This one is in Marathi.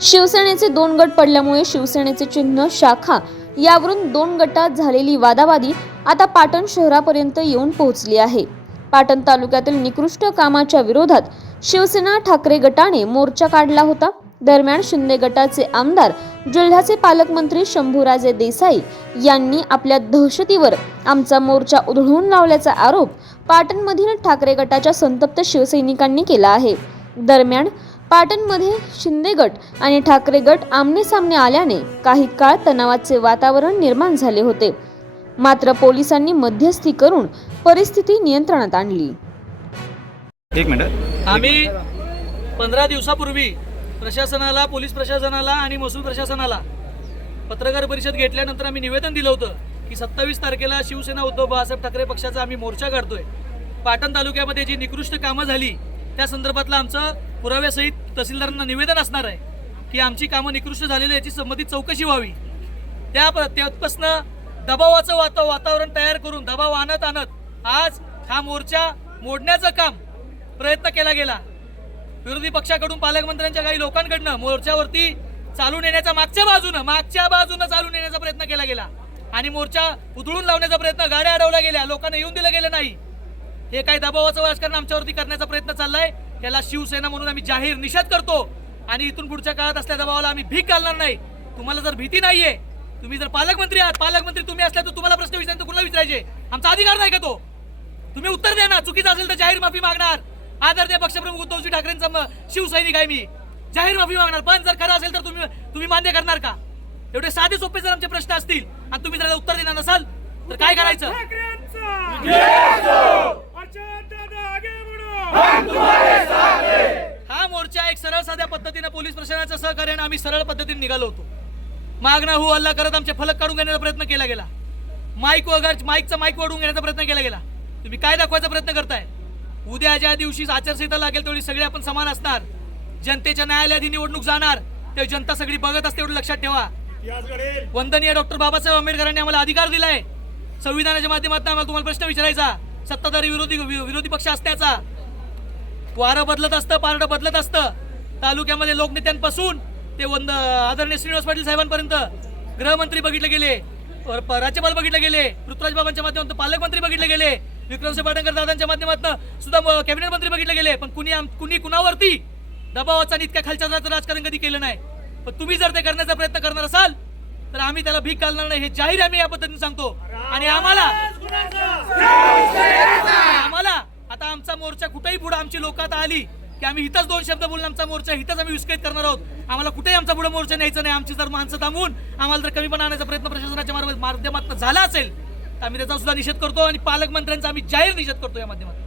शिवसेनेचे दोन गट पडल्यामुळे शिवसेनेचे चिन्ह शाखा यावरून दोन गटात झालेली वादावादी आता पाटण शहरापर्यंत येऊन पोहोचली आहे. पाटण तालुक्यातील निकृष्ट कामाच्या विरोधात शिवसेना ठाकरे गटाने मोर्चा काढला होता. दरम्यान शिंदे गटाचे आमदार जिल्ह्याचे पालकमंत्री शंभूराजे देसाई यांनी आपल्या दहशतीवर आमचा मोर्चा उधळून लावल्याचा आरोप पाटणमधील ठाकरे गटाच्या संतप्त शिवसैनिकांनी केला आहे. दरम्यान पाटणमध्ये शिंदे गट आणि ठाकरे गट आमने सामने आल्याने काही काळ तणावाचे वातावरण निर्माण झाले होते. मात्र पोलिसांनी मध्यस्थी करून परिस्थिती नियंत्रणात आणली. एक मिनिट. आम्ही पंधरा दिवसापूर्वी प्रशासनाला पोलीस प्रशासनाला आणि महसूल प्रशासनाला पत्रकार परिषद घेतल्यानंतर आम्ही निवेदन दिलं होतं की सत्तावीस तारखेला शिवसेना उद्धव बाळासाहेब ठाकरे पक्षाचा आम्ही मोर्चा काढतोय. पाटण तालुक्यामध्ये जी निकृष्ट कामं झाली त्या संदर्भातलं आमचं पुराव्यासहित तहसीलदारांना निवेदन असणार आहे की आमची कामं निकृष्ट झालेली याची संबंधित चौकशी व्हावी. त्या त्यापासनं दबावाचं वाता वातावरण तयार करून दबाव आणत आणत आज हा मोर्चा मोडण्याचं काम प्रयत्न केला गेला. विरोधी पक्षाकडून पालकमंत्र्यांच्या काही लोकांकडनं मोर्चावरती चालून नेण्याचा मागच्या बाजूनं मागच्या बाजूनं चालून येण्याचा प्रयत्न केला गेला. आणि मोर्चा उधळून लावण्याचा प्रयत्न गाड्या अडवल्या गेल्या लोकांना येऊन दिलं गेलं नाही. हे काही दबावाचं राजकारण आमच्यावरती करण्याचा प्रयत्न चाललाय. त्याला शिवसेना म्हणून आम्ही जाहीर निषेध करतो आणि इथून पुढच्या काळात असल्या दबावाला आम्ही भीक घालणार नाही. तुम्हाला जर भीती नाहीये तुम्ही जर पालकमंत्री आहात पालकमंत्री तुम्ही असल्या तर तुम्हाला प्रश्न विचारायचे कुणाला विचारायचे? आमचा अधिकार नाही का तो? तुम्ही उत्तर द्या ना चुकीचं असेल तर जाहीर माफी मागणार. आदरणीय पक्षप्रमुख उद्धवजी ठाकरेंचा शिवसैनिक आहे मी. जाहीर माफी मागणार पण जर खरं असेल तर तुम्ही तुम्ही मान्य करणार का? एवढे साधे सोपे जर आमचे प्रश्न असतील आणि तुम्ही त्याला उत्तर देणार नसाल तर काय करायचं? हा सरळ साध्या पद्धतीनं पोलीस प्रशासनाचं सहकार्याने आम्ही सरळ पद्धतीने निघालो होतो. मागणं हो हल्ला करत आमचे फलक काढून घेण्याचा प्रयत्न केला गेला. माईक वगैरे माईकचा माईक वाढवून घेण्याचा प्रयत्न केला गेला. तुम्ही काय दाखवायचा प्रयत्न करताय? उद्या ज्या दिवशी आचारसंहिता लागेल तेवढी सगळे आपण समान असणार. जनतेच्या न्यायालयात ही निवडणूक जाणार. ते जनता सगळी बघत असते एवढं लक्षात ठेवा. वंदनीय डॉक्टर बाबासाहेब आंबेडकरांनी आम्हाला अधिकार दिलाय. संविधानाच्या माध्यमातून आम्हाला तुम्हाला प्रश्न विचारायचा. सत्ताधारी विरोधी विरोधी पक्ष असण्याचा वारं बदलत असतं पारडं बदलत असतं. तालुक्यामध्ये लोकनेत्यांपासून ते वंद आदरणीय श्रीनिवास पाटील साहेबांपर्यंत गृहमंत्री बघितले गेले राज्यपाल बघितले गेले पृथ्वीराज बाबांच्या माध्यमातून पालकमंत्री बघितले गेले विक्रमसिंह पाटणकर दादांच्या माध्यमातून सुद्धा कॅबिनेट मंत्री बघितले गेले पण कुणी कुणी कुणावरती दबावाचा आणि इतक्या खालच्या दराचं राजकारण कधी केलं नाही. पण तुम्ही जर ते करण्याचा प्रयत्न करणार असाल तर आम्ही त्याला भीक घालणार नाही हे जाहीर आम्ही या पद्धतीने सांगतो. आणि आम्हाला आम्हाला आता आमचा मोर्चा कुठेही पुढे आमची लोक आता आली. की आम्ही इथंच दोन शब्द बोलून आमचा मोर्चा इथंच आम्ही विस्कळीत करणार आहोत. आम्हाला कुठेही आमचा पुढे मोर्चा न्यायचा नाही. आमची जर माणसं थांबून आम्हाला जर कमीपणा आणायचा प्रयत्न प्रशासनाच्या मार्ग- माध्यमातून झाला असेल तर आम्ही त्याचा सुद्धा निषेध करतो आणि पालकमंत्र्यांचा आम्ही जाहीर निषेध करतो या माध्यमातून.